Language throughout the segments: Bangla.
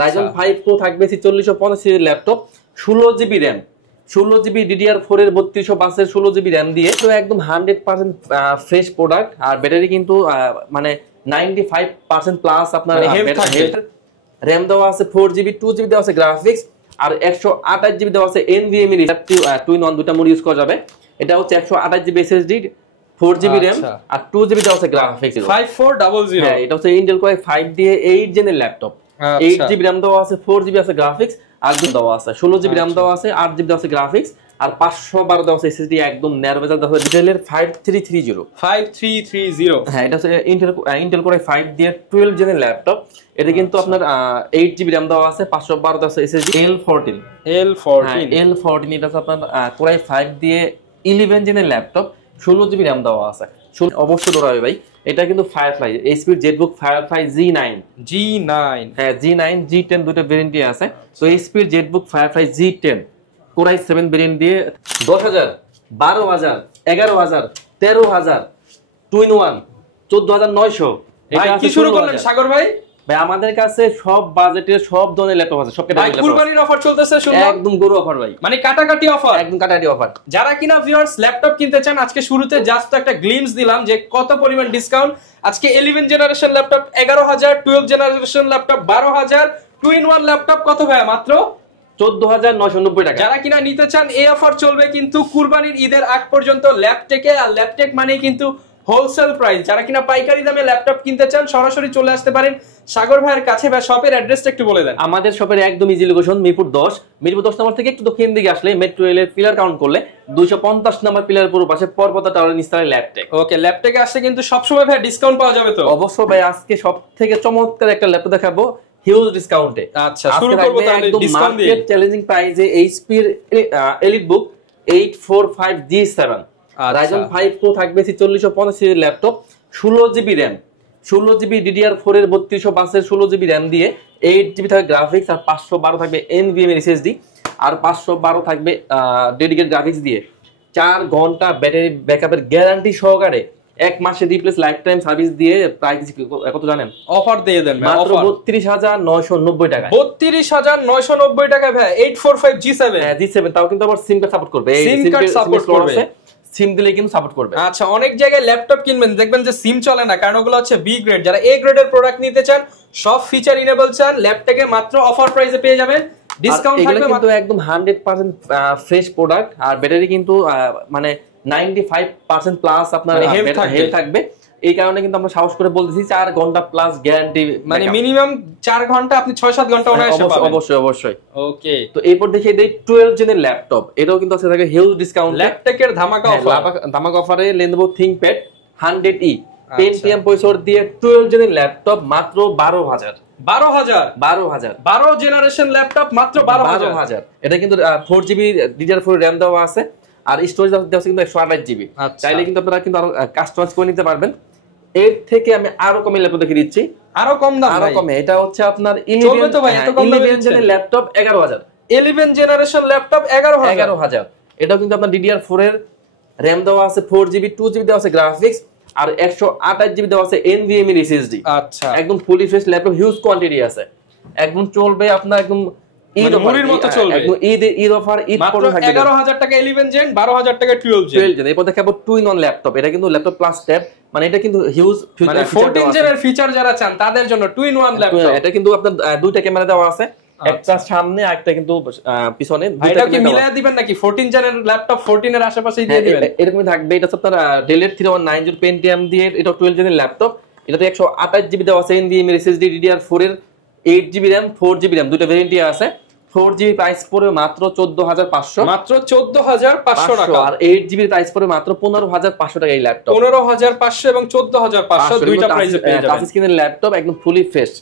Ryzen 5 Pro থাকবে 4650 laptop, 16GB RAM, 16GB DDR4 এর 3200 বাসের 16GB RAM দিয়ে, তো একদম 100% ফ্রেশ প্রোডাক্ট। আর ব্যাটারি কিন্তু মানে 95% প্লাস আপনার RAM দেওয়া আছে, 4GB 2GB দেওয়া আছে গ্রাফিক্স, আর 128GB দেওয়া আছে NVMe টুইন অন, দুটা মোড ইউজ করা যাবে। এটা হচ্ছে 128GB SSD, 4GB RAM আর 2GB দেওয়া আছে গ্রাফিক্স। 5400, হ্যাঁ, এটা হচ্ছে Intel Core i5 দিয়ে 8 জেনের ল্যাপটপ, 8GB RAM দেওয়া আছে, 4GB আছে গ্রাফিক্স, আর দেওয়া আছে 16GB RAM দেওয়া আছে, 8GB দেওয়া আছে গ্রাফিক্স, আর 512 দেওয়া আছে SSD, একদম ন্যারো বেজাল দেওয়া আছে। Intel 5330। হ্যাঁ, এটা হচ্ছে Intel Core i5 দিয়ে 12 জেনের ল্যাপটপ। এটা কিন্তু আপনার 8GB RAM দেওয়া আছে, 512 দেওয়া আছে SSD, L14। এটা হচ্ছে আপনার Core i5 দিয়ে 11 জেনের ল্যাপটপ, 16GB RAM দেওয়া আছে। অবশ্যই দৌড়াবে ভাই, এটা কিন্তু firefly HP Jetbook firefly G9। হ্যাঁ, G9 G10 দুটো ভেরিয়েন্টই আছে। তো HP Jetbook firefly G10 Core i7 variant দিয়ে 10000, 12000, 11000, 13000, টুইন ওয়ান 14900। এটা কি শুরু করলেন সাগর ভাই? ভাই আমাদের কাছে সব বাজেটের সব ধরনের ল্যাপটপ আছে, সব ক্যাটাগরি ল্যাপটপ। কুরবানির অফার চলতেছে শুনলাম, একদম গরু অফার ভাই, মানে কাটাকাটি অফার, একদম কাটাকাটি অফার। যারা কিনা ভিউয়ার্স ল্যাপটপ কিনতে চান, আজকে শুরুতে জাস্ট একটা গ্লিমস দিলাম যে কত পরিমাণ ডিসকাউন্ট। আজকে 11 generation laptop 11000, 12 generation laptop 12000, twin one laptop কত ভাই? মাত্র 14990 টাকা। যারা কিনা নিতে চান এই অফার চলবে কিন্তু কুরবানির ঈদের আগ পর্যন্ত ল্যাপটেকে। আর ল্যাপটেক মানে কিন্তু হোলসেল প্রাইস। যারা কিনা পাইকারি দামে ল্যাপটপ কিনতে চান সরাসরি চলে আসতে পারেন সাগর ভাইয়ের কাছে। ভাই শপের অ্যাড্রেসটা একটু বলে দেন। আমাদের শপের একদম ইজি লোকেশন মিরপুর 10 নম্বর থেকে একটু দক্ষিণ দিকে আসলে মেট্রো রেলের পিলার কাউন্ট করলে 250 নম্বর পিলার পুরো পাশে পর্বতা টাওয়ারের নিচতলায় ল্যাপটেক। ওকে, ল্যাপটেকে আসলে কিন্তু সবসময় ভাই ডিসকাউন্ট পাওয়া যাবে তো? অবশ্যই ভাই, আজকে সবথেকে চমৎকার একটা ল্যাপটপ দেখাবো হিউজ ডিসকাউন্টে। আচ্ছা, শুরু করব তাহলে ডিসকাউন্ট দিয়ে। মার্কেট চ্যালেঞ্জিং প্রাইসে এইচপি এর এলিটবুক 845G7 Ryzen 5 Pro থাকবে 4650 laptop, 16GB RAM, 16GB DDR4 এর 3200 বাসের 16GB RAM দিয়ে, 8GB থাকবে গ্রাফিক্স, আর 512 থাকবে NVMe SSD, আর 512 থাকবে ডেডিকেটেড গ্রাফিক্স দিয়ে। 4 ঘন্টা ব্যাটারি ব্যাকআপের গ্যারান্টি সহকারে, 1 মাসের রিপ্লেস লাইফ টাইম সার্ভিস দিয়ে। প্রাইস কত জানেন? অফার দিয়ে দেন মাত্র 32990 টাকা। 32990 টাকা ভাই 845G7। হ্যাঁ, G7 তাও কিন্তু আবার সিম কার্ড সাপোর্ট করবে। সিম কার্ড সাপোর্ট করবে, সিম দিলে কিন্তু সাপোর্ট করবে। আচ্ছা, অনেক জায়গায় ল্যাপটপ কিনবেন দেখবেন যে সিম চলে না, কারণ ওগুলো হচ্ছে বি গ্রেড। যারা এ গ্রেডের প্রোডাক্ট নিতে চান, সব ফিচার ইনেবল চান, ল্যাপটপে মাত্র অফার প্রাইসে পেয়ে যাবেন। ডিসকাউন্ট থাকবে কিন্তু একদম 100% ফ্রেশ প্রোডাক্ট। আর ব্যাটারি কিন্তু মানে 95% প্লাস আপনার হেলথ থাকবে। এই কারণে কিন্তু আমরা সাহস করে বলতেছি 4 ঘন্টা প্লাস গ্যারান্টি, মানে মিনিমাম 4 ঘন্টা, আপনি 6-7 ঘন্টা অনায়াসে পাবেন। অবশ্যই। ওকে, তো এরপর দেখিয়ে দেই 12 জেনের ল্যাপটপ। এটাও কিন্তু আছে থাকে হিউজ ডিসকাউন্ট, ল্যাপটপের ধামাকা অফার। ধামাকা অফারে Lenovo ThinkPad 100E Pentium processor দিয়ে 12 জেনের ল্যাপটপ মাত্র 12000। 12 জেনারেশন ল্যাপটপ মাত্র 12000। এটা কিন্তু 4GB DDR4 RAM দেওয়া আছে, আর স্টোরেজ দেওয়া আছে কিন্তু 128GB। চাইলে কিন্তু আপনারা কিন্তু আরো কাস্টমাইজ করে নিতে পারবেন। এর থেকে আমি আরো কমে ল্যাপটপ দেখিয়ে দিচ্ছি, আরো কম দাম, আরো কমে। এটা হচ্ছে আপনার 11 জেনের ল্যাপটপ 11000। 11 generation laptop 11000। এটাও কিন্তু আপনার DDR4 এর RAM দেওয়া আছে, 4GB 2GB দেওয়া আছে গ্রাফিক্স, আর 128GB দেওয়া আছে NVMe SSD। আচ্ছা, একদম fully fresh laptop, huge quantity আছে, একদম চলবে আপনার একদম মুড়ির মতো চলবে। একদম ঈদ অফার, ঈদ পরে থাকবে। 11000 টাকা 11 জেন, 12000 টাকা 12 জেন। এরপর দেখাবো টুইন অন ল্যাপটপ। এটা কিন্তু ল্যাপটপ প্লাস ট্যাব, মানে এটা কিন্তু হিউজ ফিচার। মানে 14 জেনের ফিচার যারা চান তাদের জন্য টুইন ওয়ান ল্যাপটপ। এটা কিন্তু আপনার দুইটা ক্যামেরা দেওয়া আছে, একটা সামনে আর একটা কিন্তু পিছনে। এটা কি মিলায়া দিবেন নাকি 14 জেনের ল্যাপটপ 14 এর আশেপাশেই দিয়ে দিবেন? এরকমই থাকবে। এটা আপনার Dell 3190 Pentium দিয়ে, এটা 12 জেনের ল্যাপটপ। এটাতে 128GB দেওয়া আছে NVMe SSD, DDR4 এর 8GB RAM, 4GB RAM, দুটো ভেরিয়েন্টই আছে। 4GB প্রাইস পড়বে মাত্র 14500, মাত্র 14500 টাকা। আর 8GB প্রাইস পড়বে মাত্র 15500 টাকা। এই ল্যাপটপ 15500 এবং 14500 দুইটা প্রাইসে পেয়ে যাবেন। টাচ স্ক্রিনের ল্যাপটপ, একদম ফুলি ফ্রেশ।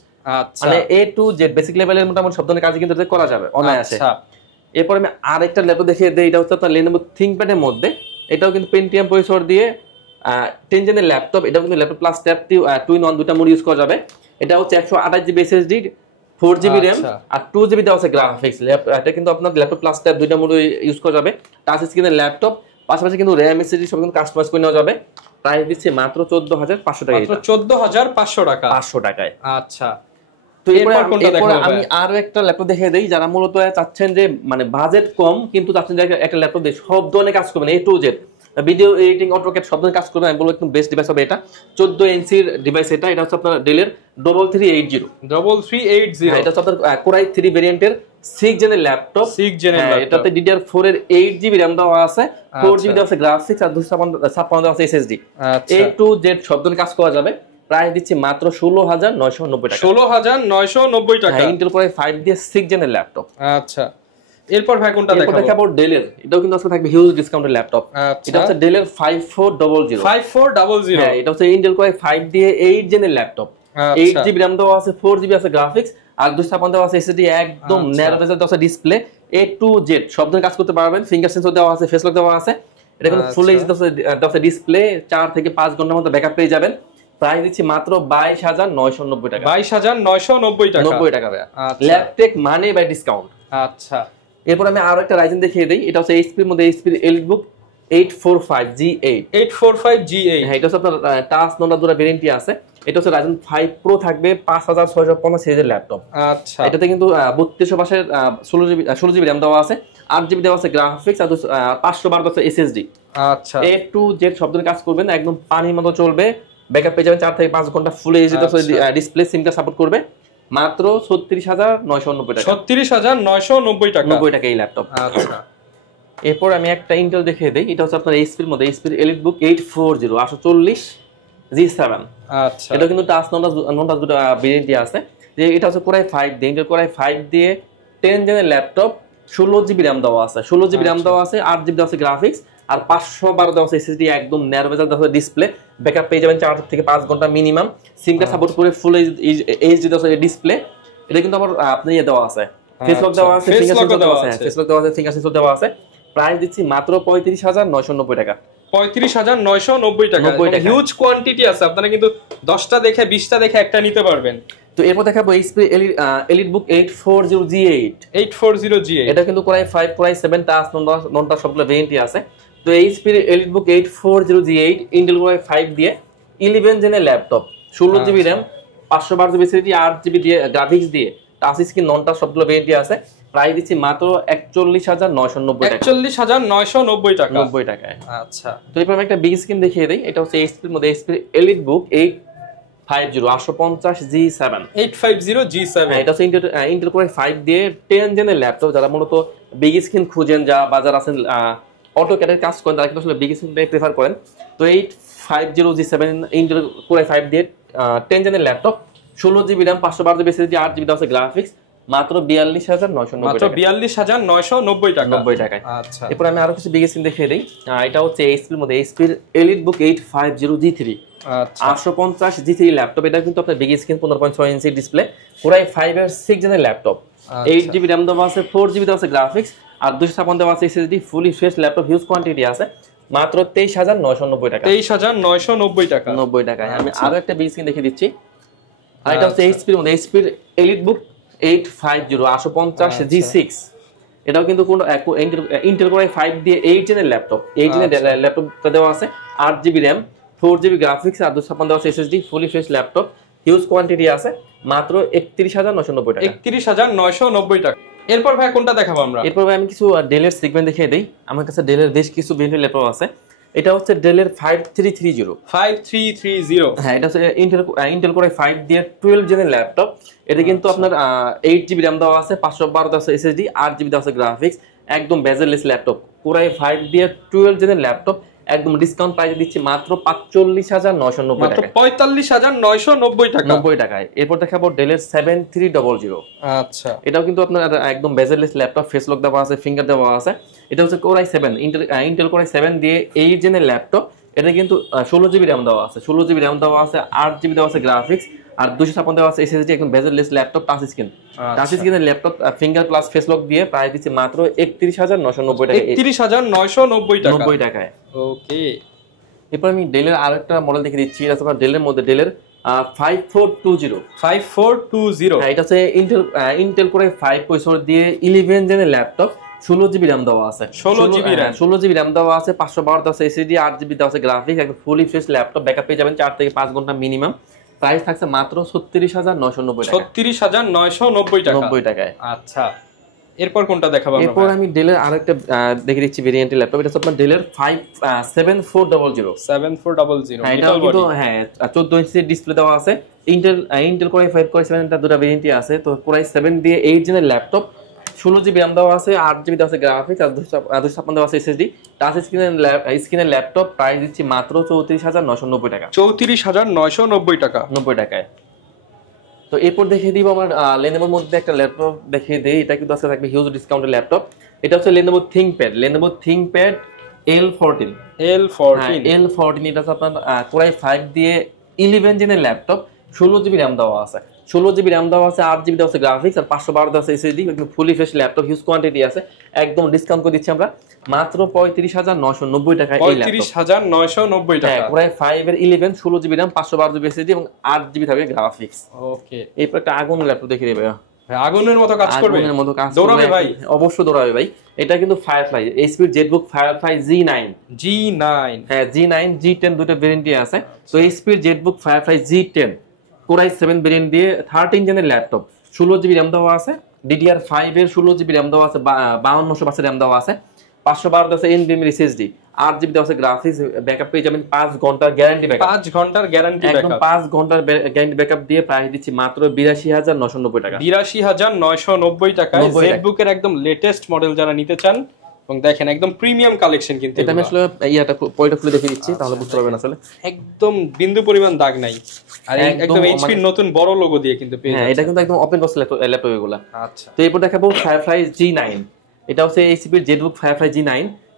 আচ্ছা, মানে A to Z বেসিক লেভেলের মোটামুটি সব ধরনের কাজ কিন্তু এটাতে করা যাবে অনায়াসে। আচ্ছা, এরপর আমি আরেকটা ল্যাপটপ দেখিয়ে দেই। এটা হচ্ছে আপনার Lenovo ThinkPad এর মধ্যে। এটাও কিন্তু Pentium প্রসেসর দিয়ে 10 জেনের ল্যাপটপ। এটাও কিন্তু laptop plus tab twin on, দুটো মোড ইউজ করা যাবে। এটা হচ্ছে 128GB SSD, 4GB RAM, আর 2GB দেওয়া আছে গ্রাফিক্স। এটা কিন্তু আপনার ল্যাপটপ প্লাস ট্যাব দুইটা মোড ইউজ করা যাবে। টাচ স্ক্রিনের ল্যাপটপ, পাশাপাশি কিন্তু RAM SSD সব কিন্তু কাস্টমাইজ করে নেওয়া যাবে। প্রাইস দিচ্ছে মাত্র 14500 টাকা। মাত্র 14500 টাকা। 500 টাকায়। আচ্ছা, তো এরপর আমি আরো একটা ল্যাপটপ দেখিয়ে দেই, যারা মূলত চাচ্ছেন যে মানে বাজেট কম কিন্তু চাচ্ছেন যে একটা ল্যাপটপ দিয়ে সব ধরনের কাজ করবেন, A to Z, video editing, AutoCAD সব ধরনের কাজ করবেন, আমি বলবো একদম বেস্ট ডিভাইস হবে এটা। 14 ইঞ্চির ডিভাইস এটা হচ্ছে আপনার ডেলের 3380। এটা হচ্ছে আপনার Core i3 ভেরিয়েন্টের 6 জেনের ল্যাপটপ। এটাতে DDR4 এর 8GB RAM দেওয়া আছে, 4GB দেওয়া আছে গ্রাফিক্স, আর 256 দেওয়া আছে SSD। A to Z সব ধরনের কাজ করা যাবে। প্রাইস দিচ্ছি মাত্র 16,990 টাকা। 16,990 টাকা। ইন্টেল Core i5 দিয়ে 6 জেনের ল্যাপটপ। আচ্ছা, এরপর ভাই কোনটা দেখাবো? দেখাবো ডেলের, এটাও কিন্তু আজকে থাকবে হিউজ ডিসকাউন্টের ল্যাপটপ। এটা হচ্ছে ডেলের 5400। 5400, হ্যাঁ, এটা হচ্ছে ইন্টেল Core i5 দিয়ে 8 জেনের ল্যাপটপ। 8GB RAM দেওয়া আছে, 4GB আছে গ্রাফিক্স, আর 256 দেওয়া আছে SSD, একদম ন্যারো বেজেল দেওয়া আছে ডিসপ্লে। A to Z সব ধরনের কাজ করতে পারবেন, ফিঙ্গার সেন্সর দেওয়া আছে, ফেস লক দেওয়া আছে। এটা কিন্তু ফুল এইচডি দেওয়া আছে ডিসপ্লে, 4 থেকে 5 ঘন্টার মধ্যে ব্যাকআপ পেয়ে যাবেন। প্রাইস দিচ্ছি মাত্র 22,990 টাকা। 22,990 টাকা। 90 টাকা ভাই। ল্যাপটপ মানে বাই ডিসকাউন্ট। আচ্ছা, এরপর আমি আরো একটা রাইজেন দেখিয়ে দেই। এটা হচ্ছে এইচপি এর মধ্যে এইচপি এলিটবুক 845G8। 845G8। হ্যাঁ, এটা হচ্ছে আপনার টাচ নন্ডা দুরা ভেরিয়েন্টই আছে। এটা হচ্ছে Ryzen 5 Pro থাকবে 5650 সিরিজের ল্যাপটপ। আচ্ছা, এটাতে কিন্তু 3200 16GB RAM দেওয়া আছে, 8GB দেওয়া আছে গ্রাফিক্স, আর 512 আছে SSD। আচ্ছা, A to Z সব ধরনের কাজ করবেন, একদম পানির মতো চলবে, ব্যাকআপ পেয়ে যাবেন 4 থেকে 5 ঘন্টা, ফুল এইচডি ডিসপ্লে, সিম কার্ড সাপোর্ট করবে। মাত্র 36,990 টাকা। 36,990 টাকা। 90 টাকা এই ল্যাপটপ। আচ্ছা, এরপর আমি একটা ইন্টেল দেখিয়ে দেই। এটা হচ্ছে আপনার এইচপি এর মধ্যে এইচপি এলিটবুক 840 840G7। আচ্ছা, এটা কিন্তু টাচ নন্ডা দুটো ভেরিয়েন্টই আছে। যে এটা হচ্ছে Core i5 দিয়ে, ইন্টেল Core i5 দিয়ে 10 জেনের ল্যাপটপ, 16GB RAM দেওয়া আছে, 16GB RAM দেওয়া আছে, 8GB দেওয়া আছে গ্রাফিক্স, আর 512 দেওয়া আছে SSD, একদম ন্যারো বেজেল দেওয়া আছে ডিসপ্লে, ব্যাকআপ পেয়ে যাবেন 4 থেকে 5 ঘন্টা মিনিমাম, সিম কার্ড সাপোর্ট করে ফুল এইচডি দেওয়া আছে ডিসপ্লে। এটা কিন্তু আবার আপনি দেওয়া আছে, ফেস লক দেওয়া আছে, ফিঙ্গার সেন্সর দেওয়া আছে, ফেস লক দেওয়া আছে, ফিঙ্গার সেন্সর দেওয়া আছে। প্রাইস দিচ্ছি মাত্র 35,990 টাকা। 35,990 টাকা। হিউজ কোয়ান্টিটি আছে, আপনারা কিন্তু 10টা দেখে 20টা দেখে একটা নিতে পারবেন। তো এরপর দেখাবো এইচপি এলিটবুক 840G8। 840G8 এটা কিন্তু Core i5 Core i7 touch নন্ডা সবগুলো ভেরিয়েন্টই আছে। তো HP EliteBook 840G8 Intel Core i5 দিয়ে 11 জেনের laptop, 16GB RAM, 512GB SSD, 8GB দিয়ে গ্রাফিক্স দিয়ে, টাচ স্ক্রিন নন টাচ সবগুলো ভেরিয়েন্টই আছে। প্রাইস দিচ্ছি মাত্র 41,990 টাকা। 41,990 টাকা। 90 টাকায়। আচ্ছা, তো এরপর আমি একটা বিগ স্ক্রিন দেখিয়ে দিই। এটা হচ্ছে এইচপি এর মধ্যে এইচপি এলিটবুক 850 850G7। হ্যাঁ, এটা হচ্ছে ইন্টেল Core i5 দিয়ে 10 জেনের ল্যাপটপ। যারা মূলত বিগ স্ক্রিন খুঁজেন, যা বাজার আছেন অটোক্যাডের কাজ করেন, তারা কিন্তু আসলে বিগ স্ক্রিনটাই প্রেফার করেন। তো 850G7 ইন্টেল Core i5 দিয়ে 10 জেনের laptop, 16GB RAM, 512GB SSD, 8GB দেওয়া আছে গ্রাফিক্স, মাত্র 42,990 মাত্র 42,990 টাকা। 90 টাকায়। আচ্ছা, এরপর আমি আরো কিছু বিগ স্ক্রিন দেখিয়ে দিই। এটা হচ্ছে এইচপি এর মধ্যে এইচপি এলিটবুক 850G3। আচ্ছা, 850G3 ল্যাপটপ। এটা কিন্তু আপনার big screen, 15.6 inch display, Core i5 এর 6 জেনের ল্যাপটপ, 8GB RAM দেওয়া আছে, 4GB দেওয়া আছে গ্রাফিক্স, আর 256 দেওয়া আছে SSD, fully fresh laptop, huge quantity আছে। মাত্র 23,990 টাকা। 23,990 টাকা। 90 টাকায়। আমি আরো একটা বিগ স্ক্রিন দেখিয়ে দিচ্ছি। আর এটা হচ্ছে এইচপি এর মধ্যে এইচপি এলিটবুক 850 850G6। এটাও কিন্তু কোন ইন্টেল Core i5 দিয়ে 8 জেনের ল্যাপটপ, 8 জেনের ল্যাপটপটা দেওয়া আছে, 8GB RAM, 4GB গ্রাফিক্স, আর 256 দেওয়া আছে SSD, fully fresh laptop, huge quantity আছে। মাত্র 31,990 টাকা। 31,990 টাকা। এরপর ভাই কোনটা দেখাবো আমরা? এরপর ভাই আমি কিছু ডেলের সেগমেন্ট দেখিয়ে দেই। আমার কাছে ডেলের বেশ কিছু ভেরিয়েন্ট ল্যাপটপ আছে। এটা হচ্ছে ডেলের 5330। 5330। হ্যাঁ, এটা হচ্ছে ইন্টেল Core i5 দিয়ে 12 জেনের ল্যাপটপ। এটা কিন্তু আপনার 8GB RAM দেওয়া আছে, 512 দেওয়া আছে SSD, 8GB দেওয়া আছে গ্রাফিক্স, একদম বেজেললেস ল্যাপটপ। Core i5 দিয়ে 12 জেনের ল্যাপটপ, একদম ডিসকাউন্ট প্রাইসে দিচ্ছি মাত্র 45,990 টাকা। 45,990 টাকা। 90 টাকায়। এরপর দেখাবো ডেলের 7300। আচ্ছা, এটাও কিন্তু আপনার একদম বেজেললেস ল্যাপটপ, ফেস লক দেওয়া আছে, ফিঙ্গার দেওয়া আছে। এটা হচ্ছে Core i7 Intel Core i7 দিয়ে 8 জেনের ল্যাপটপ। এটা কিন্তু 16GB RAM দেওয়া আছে, 16GB RAM দেওয়া আছে, 8GB দেওয়া আছে গ্রাফিক্স, আর 256 দেওয়া আছে SSD, একদম bezelless laptop, touch screen. Touch স্ক্রিনের laptop, finger plus face lock দিয়ে প্রাইস দিচ্ছে মাত্র 31,990 টাকা। 31,990 টাকা। 90 টাকায়। ওকে, এরপর আমি ডেলের আরেকটা মডেল দেখে দিচ্ছি। এটা হচ্ছে ডেলের মধ্যে ডেলের 5420। 5420। হ্যাঁ, এটা হচ্ছে ইন্টেল Core i5 প্রসেসর দিয়ে 11 জেনের ল্যাপটপ, 16GB RAM দেওয়া আছে, 16GB RAM দেওয়া আছে, 512 দেওয়া আছে SSD, 8GB দেওয়া আছে গ্রাফিক্স, একদম ফুলি ফ্রেশ ল্যাপটপ, ব্যাকআপ পেয়ে যাবেন 4 থেকে 5 ঘন্টা মিনিমাম, প্রাইস থাকছে মাত্র 36,990 টাকা। 36,990 টাকা। 90 টাকায়। আচ্ছা, এরপর কোনটা দেখাবো আমরা? এরপর আমি ডেলের আরেকটা দেখে দিচ্ছি ভেরিয়েন্টের ল্যাপটপ। এটা হচ্ছে আপনার ডেলের 7400 7400। হ্যাঁ, এটা কিন্তু হ্যাঁ 14 ইঞ্চি ডিসপ্লে দেওয়া আছে। Intel core i5 core i7 এটা দুটো ভেরিয়েন্টই আছে। তো কোর i7 দিয়ে 8 জেনের ল্যাপটপ, 16GB RAM দেওয়া আছে, 8GB দেওয়া আছে গ্রাফিক্স, আর 256 দেওয়া আছে SSD, টাচ স্ক্রিনের ল্যাপটপ। প্রাইস দিচ্ছি মাত্র 34,990 টাকা। 34,990 টাকা। 90 টাকায়। তো এরপর দেখিয়ে দিব আমার লেনোভোর মধ্যে একটা ল্যাপটপ দেখিয়ে দেই। এটা কিন্তু আজকে থাকবে হিউজ ডিসকাউন্টের ল্যাপটপ। এটা হচ্ছে লেনোভো থিংকপ্যাড L14। L14 এটা হচ্ছে আপনার কোর i5 দিয়ে 11 জেনের ল্যাপটপ, 16GB RAM দেওয়া আছে, 16GB RAM দেওয়া আছে, 8GB দেওয়া আছে গ্রাফিক্স, আর 512 দেওয়া আছে SSD। একদম fully fresh laptop, huge quantity আছে, একদম ডিসকাউন্ট করে দিচ্ছি আমরা মাত্র 35,990 টাকা। এই ল্যাপটপ 35,990 টাকা। হ্যাঁ, কোর i5 এর 11, 16GB RAM, 512GB SSD এবং 8GB থাকবে গ্রাফিক্স। ওকে, এরপর একটা আগুন ল্যাপটপ দেখিয়ে দেবে। আগুনের মতো কাজ করবে, আগুনের মতো কাজ দৌড়াবে ভাই, অবশ্যই দৌড়াবে ভাই। এটা কিন্তু firefly HP Jetbook firefly G9। হ্যাঁ, G9 G10 দুটো ভেরিয়েন্টই আছে। তো HP Jetbook firefly G10 core i7 variant দিয়ে 13 জেনের ল্যাপটপ, 16GB RAM দেওয়া আছে, DDR5 এর 16GB RAM দেওয়া আছে, 5200 RAM দেওয়া আছে, 512 দেওয়া আছে NVMe SSD, 8GB দেওয়া আছে গ্রাফিক্স। ব্যাকআপ পেয়ে যাবেন 5 ঘন্টার গ্যারান্টি ব্যাকআপ। 5 ঘন্টার গ্যারান্টি ব্যাকআপ, একদম 5 ঘন্টার গ্যারান্টি ব্যাকআপ দিয়ে প্রাইস দিচ্ছি মাত্র 82,990 টাকা। 82,990 টাকায় জেটবুকের একদম লেটেস্ট মডেল যারা নিতে চান। এবং দেখেন একদম প্রিমিয়াম কালেকশন কিন্তু। এটা আমি আসলে ইয়াটা পয়টা খুলে দেখিয়ে দিচ্ছি, তাহলে বুঝতে পারবেন আসলে একদম বিন্দু পরিমাণ দাগ নাই, আর একদম HP এর নতুন বড় লোগো দিয়ে কিন্তু পেয়ে যাচ্ছে। হ্যাঁ, এটা কিন্তু একদম ওপেন বক্স ল্যাপটপ এগুলা। আচ্ছা, তো এরপর দেখাবো ফায়ারফ্লাই G9। এটা হচ্ছে HP এর জেটবুক ফায়ারফ্লাই G9।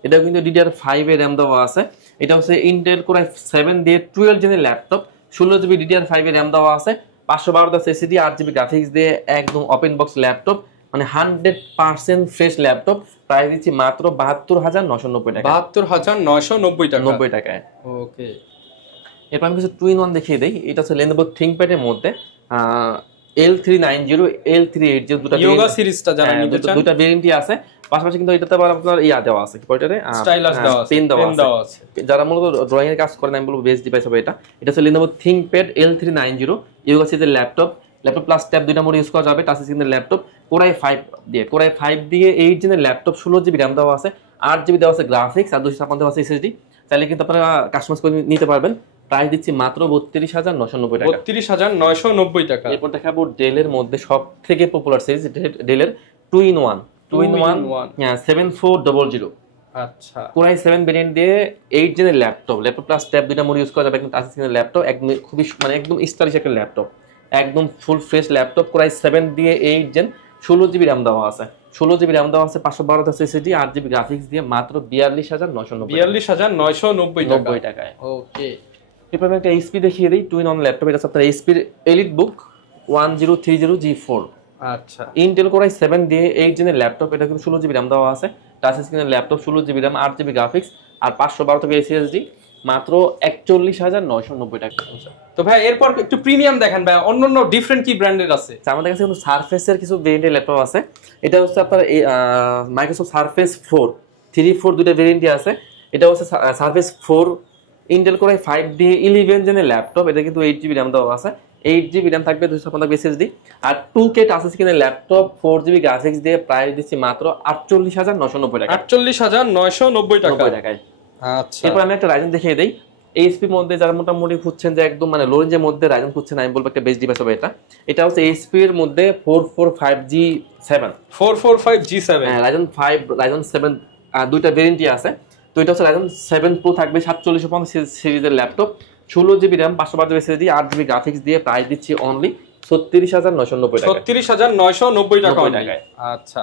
এটাও কিন্তু DDR5 এর RAM দেওয়া আছে। এটা হচ্ছে ইন্টেল কোর i7 দিয়ে 12 জেনের ল্যাপটপ, 16GB DDR5 এর RAM দেওয়া আছে, 512 দেওয়া আছে SSD, 8GB গ্রাফিক্স দিয়ে একদম ওপেন বক্স ল্যাপটপ, মানে 100% ফ্রেশ ল্যাপটপ। প্রাইস দিচ্ছি মাত্র 72,990 টাকা। 72,990 টাকা। 90 টাকায়। ওকে, এরপর আমি কিছু 2-in-1 দেখিয়ে দেই। এটা হচ্ছে লেনোভো থিংকপ্যাডের মধ্যে L390 L380 দুটো ইয়োগা সিরিজটা যারা নিতে চান, দুটো ভেরিয়েন্টই আছে। পাশাপাশি কিন্তু এটাতে আবার আপনার ইয়া দেওয়া আছে, কি পয়টারে স্টাইলাস দেওয়া আছে, পেন দেওয়া আছে। যারা মূলত ড্রয়িং এর কাজ করেন আমি বলবো বেস্ট ডিভাইস হবে এটা। এটা হচ্ছে লেনোভো থিংকপ্যাড L390 ইয়োগা সিরিজের ল্যাপটপ প্লাস ট্যাব দুইটা মোড ইউজ করা যাবে। টাচ স্ক্রিনের ল্যাপটপ, কোর i5 দিয়ে 8 জেনের ল্যাপটপ, 16GB RAM দেওয়া আছে, 8GB দেওয়া আছে গ্রাফিক্স, আর 256 দেওয়া আছে SSD। তাহলে কিন্তু আপনারা কাস্টমাইজ করে নিতে পারবেন। প্রাইস দিচ্ছি মাত্র 32,990 টাকা। 32,990 টাকা। এরপর দেখাবো ডেলের মধ্যে সবথেকে পপুলার সিরিজ ডেলের 2-in-1 7400। আচ্ছা, কোর i7 ভেরিয়েন্ট দিয়ে 8 জেনের ল্যাপটপ প্লাস ট্যাব দুইটা মোড ইউজ করা যাবে। একদম টাচ স্ক্রিনের ল্যাপটপ, একদম খুবই মানে একদম স্টাইলিশ একটা ল্যাপটপ, একদম full fresh laptop. Core i7 দিয়ে 8 জেন, 16GB RAM দেওয়া আছে, 512 আছে SSD, 8GB গ্রাফিক্স দিয়ে মাত্র 42,990 টাকায়। ওকে, এরপর আমি একটা HP দেখিয়ে দিই 2-in-1 ল্যাপটপ। এটা আপনার HP এলিটবুক 1030G4। আচ্ছা, ইন্টেল কোর i7 দিয়ে 8 জেনের ল্যাপটপ। এটা কিন্তু 16GB RAM দেওয়া আছে, টাচ স্ক্রিনের laptop, 16GB RAM, 8GB graphics, আর 512 থেকে SSD, মাত্র 41,990 টাকা। তো ভাই এরপর একটু প্রিমিয়াম দেখেন ভাই, অন্যান্য ডিফারেন্ট কি ব্র্যান্ডের আছে? আমাদের কাছে কিন্তু সারফেসের কিছু ভেরিয়েন্টের ল্যাপটপ আছে। এটা হচ্ছে আপনার মাইক্রোসফট সারফেস 4 দুটো ভেরিয়েন্টই আছে। এটা হচ্ছে সারফেস 4 ইন্টেল কোর i5 দিয়ে 11 জেনের ল্যাপটপ। এটা কিন্তু 8GB RAM দেওয়া আছে, 8GB RAM থাকবে, 256 SSD, আর 2K টাচ স্ক্রিনের ল্যাপটপ, 4GB গ্রাফিক্স দিয়ে প্রাইস দিচ্ছি মাত্র 48,990 টাকা। 48,990 টাকায়। আচ্ছা, এরপর আমি একটা রাইজেন দেখিয়ে দেই। এইচপি এর মধ্যে যারা মোটামুটি খুঁজছেন যে একদম মানে লো রেঞ্জের মধ্যে রাইজেন খুঁজছেন, আমি বলবো একটা বেস্ট ডিভাইস হবে এটা। এটা হচ্ছে এইচপি এর মধ্যে 445G7 হ্যাঁ, রাইজেন 7 দুইটা ভেরিয়েন্টই আছে। তো এটা হচ্ছে রাইজেন 7 প্রো থাকবে, 4750 সিরিজের laptop, 16GB RAM, 512 SSD, 8GB graphics দিয়ে প্রাইস দিচ্ছি অনলি 36,990 টাকা। 36,990 টাকা। আচ্ছা,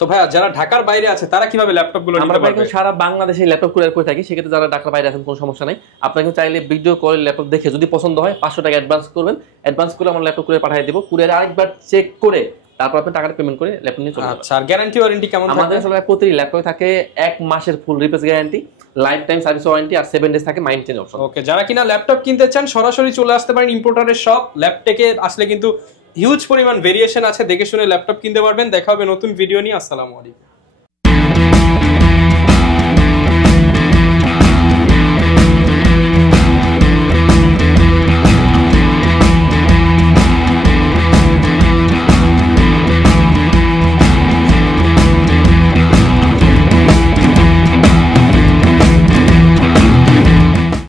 তো ভাই যারা ঢাকার বাইরে আছে তারা কিভাবে ল্যাপটপ গুলো নিতে পারবে? আমরা সারা বাংলাদেশে ল্যাপটপ কুরিয়ার করে থাকি। সেক্ষেত্রে যারা ঢাকার বাইরে আছেন কোনো সমস্যা নাই, আপনাকে চাইলে ভিডিও কল ল্যাপটপ দেখে যদি পছন্দ হয় 500 টাকা অ্যাডভান্স করবেন, অ্যাডভান্স করে আমরা ল্যাপটপ কুরিয়ার পাঠিয়ে দেব। কুরিয়ারে আরেকবার চেক করে তারপর আপনি টাকাটা পেমেন্ট করে ল্যাপটপ নিয়ে চলে যাবেন। আচ্ছা, আর গ্যারান্টি ওয়ারেন্টি কেমন থাকে? আমাদের আসলে প্রতি ল্যাপটপে থাকে 1 মাসের full replace guarantee, life time service warranty, আর 7 ডেজ থাকে মাইন্ড চেঞ্জ অপশন। ওকে, যারা কিনা ল্যাপটপ কিনতে চান সরাসরি চলে আসতে পারেন ইম্পোর্টারের শপ। ল্যাপটেকে আসলে কিন্তু হিউজ পরিমাণ ভেরিয়েশন আছে, দেখে শুনে ল্যাপটপ কিনতে পারবেন। দেখা হবে নতুন ভিডিও নিয়ে। আসসালামু আলাইকুম।